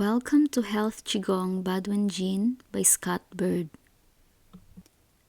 Welcome to Health Qigong Ba Duan Jin by Scott Bird.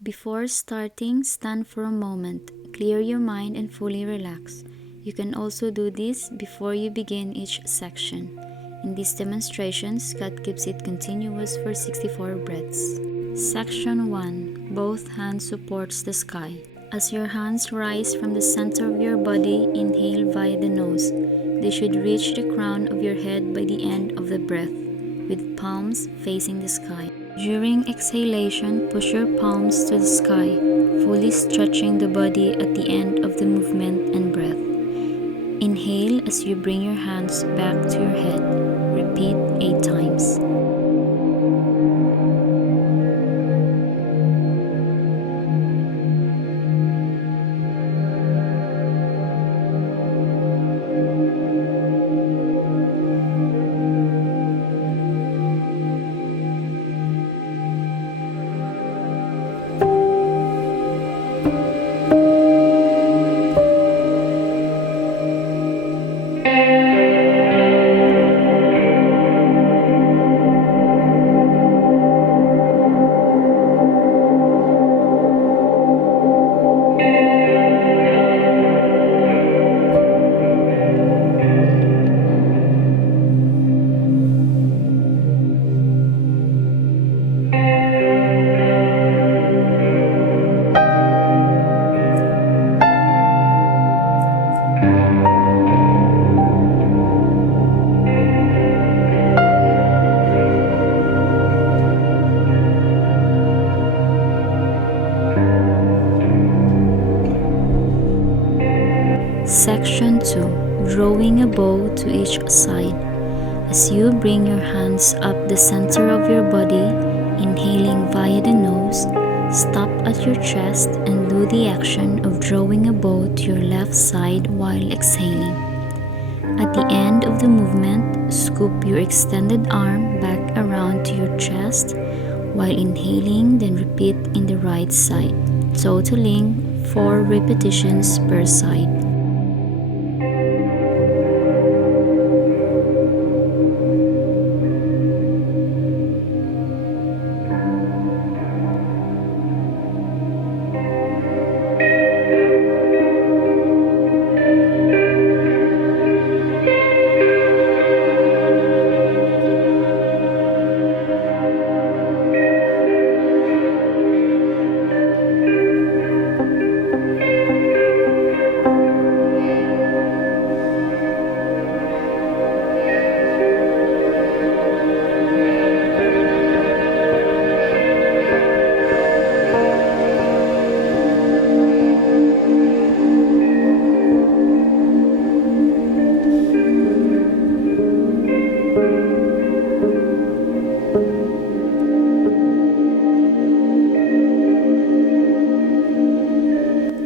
Before starting, stand for a moment, clear your mind and fully relax. You can also do this before you begin each section. In this demonstration, Scott keeps it continuous for 64 breaths. Section 1. Both hands supports the sky. As your hands rise from the center of your body, inhale via the nose. They should reach the crown of your head by the end of the breath, with palms facing the sky. During exhalation, push your palms to the sky, fully stretching the body at the end of the movement and breath. Inhale as you bring your hands back to your head. Repeat 8 times. Section 2. Drawing a bow to each side. As you bring your hands up the center of your body, inhaling via the nose, stop at your chest and do the action of drawing a bow to your left side while exhaling. At the end of the movement, scoop your extended arm back around to your chest while inhaling, then repeat in the right side, totaling 4 repetitions per side.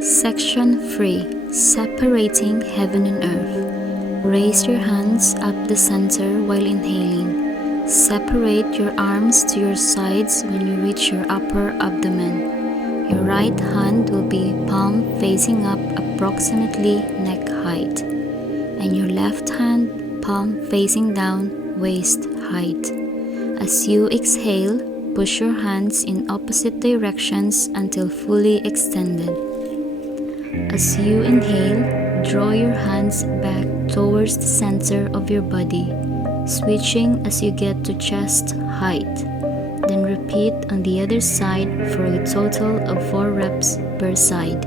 Section 3. Separating Heaven and Earth. Raise your hands up the center while inhaling. Separate your arms to your sides when you reach your upper abdomen. Your right hand will be palm facing up approximately neck height, and your left hand palm facing down waist height. As you exhale, push your hands in opposite directions until fully extended. As you inhale, draw your hands back towards the center of your body, switching as you get to chest height. Then repeat on the other side for a total of 4 reps per side.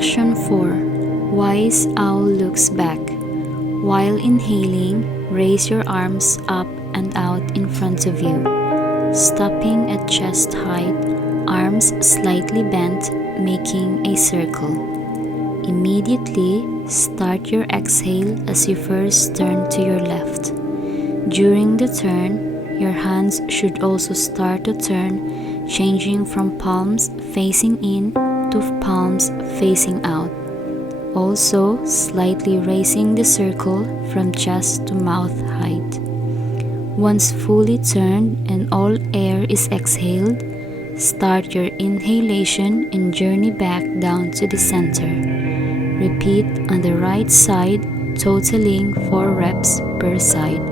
Section 4. Wise Owl Looks Back. While inhaling, raise your arms up and out in front of you, stopping at chest height, arms slightly bent, making a circle. Immediately, start your exhale as you first turn to your left. During the turn, your hands should also start to turn, changing from palms facing in to palms facing out. Also, slightly raising the circle from chest to mouth height. Once fully turned and all air is exhaled, start your inhalation and journey back down to the center. Repeat on the right side, totaling 4 reps per side.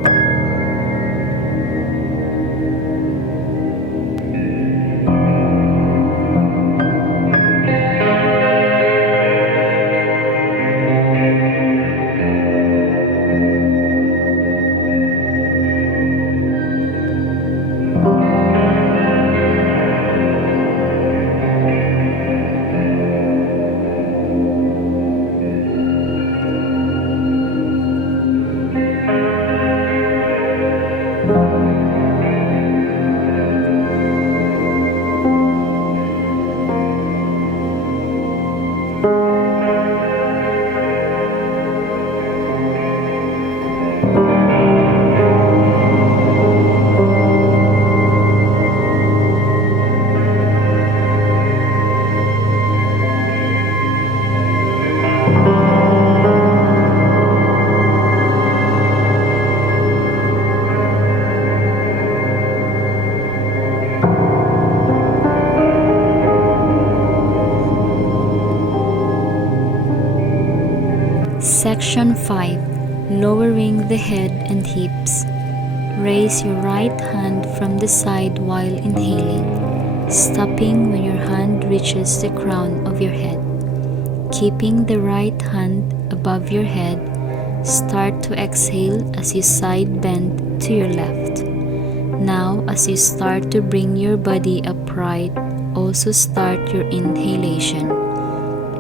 Section 5. Lowering the head and hips. Raise your right hand from the side while inhaling, stopping when your hand reaches the crown of your head. Keeping the right hand above your head, start to exhale as you side bend to your left. Now, as you start to bring your body upright, also start your inhalation.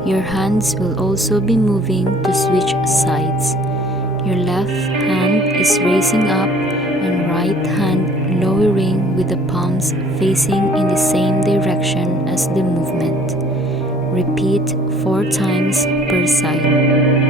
Your hands will also be moving to switch sides. Your left hand is raising up and right hand lowering with the palms facing in the same direction as the movement. Repeat 4 times per side.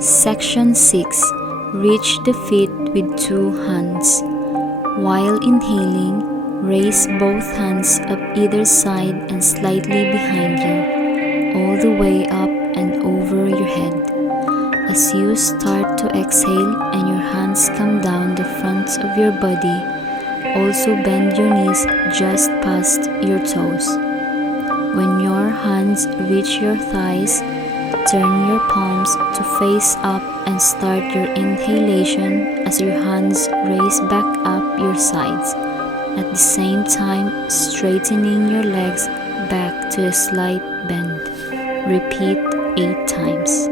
Section 6. Reach the feet with 2 hands. While inhaling, raise both hands up either side and slightly behind you, all the way up and over your head. As you start to exhale and your hands come down the front of your body, also bend your knees just past your toes. When your hands reach your thighs, turn your palms to face up and start your inhalation as your hands raise back up your sides, at the same time straightening your legs back to a slight bend. Repeat 8 times.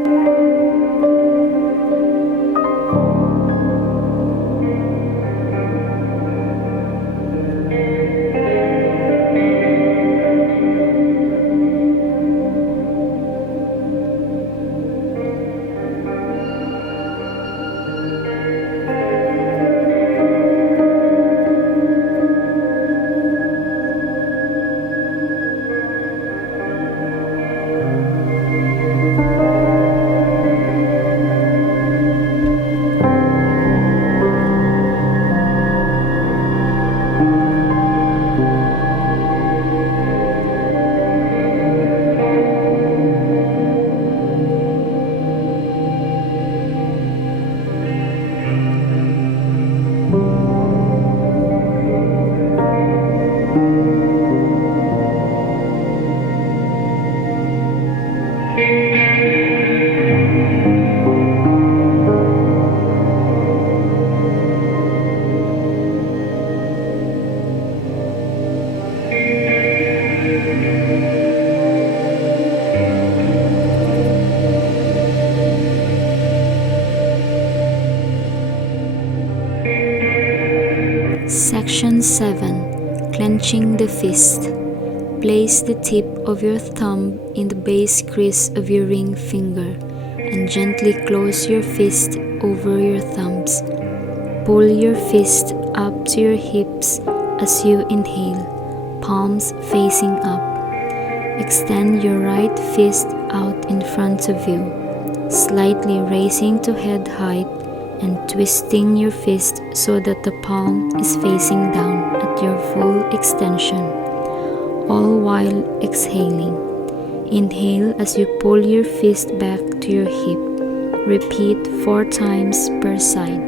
Section 7. Clenching the fist. Place the tip of your thumb in the base crease of your ring finger and gently close your fist over your thumbs. Pull your fist up to your hips as you inhale, palms facing up. Extend your right fist out in front of you, slightly raising to head height and twisting your fist so that the palm is facing down at your full extension, all while exhaling. Inhale as you pull your fist back to your hip. Repeat 4 times per side.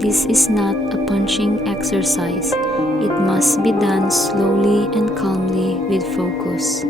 This is not a punching exercise. It must be done slowly and calmly with focus.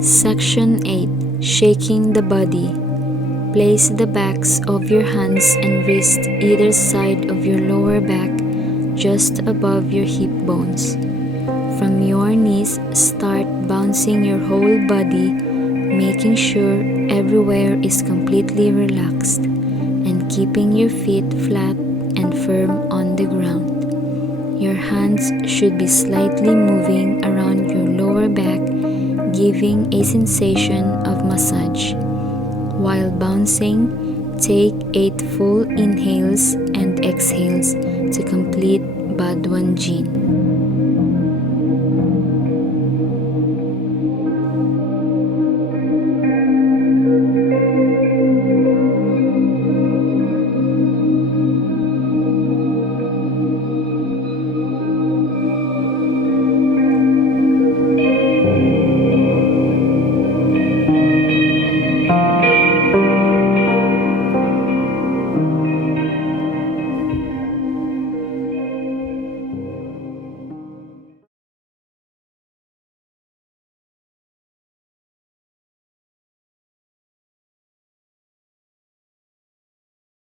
Section 8. Shaking the body. Place the backs of your hands and wrists either side of your lower back, just above your hip bones. From your knees, start bouncing your whole body, making sure everywhere is completely relaxed, and keeping your feet flat and firm on the ground. Your hands should be slightly moving around your lower back, giving a sensation of massage. While bouncing, take 8 full inhales and exhales to complete Ba Duan Jin.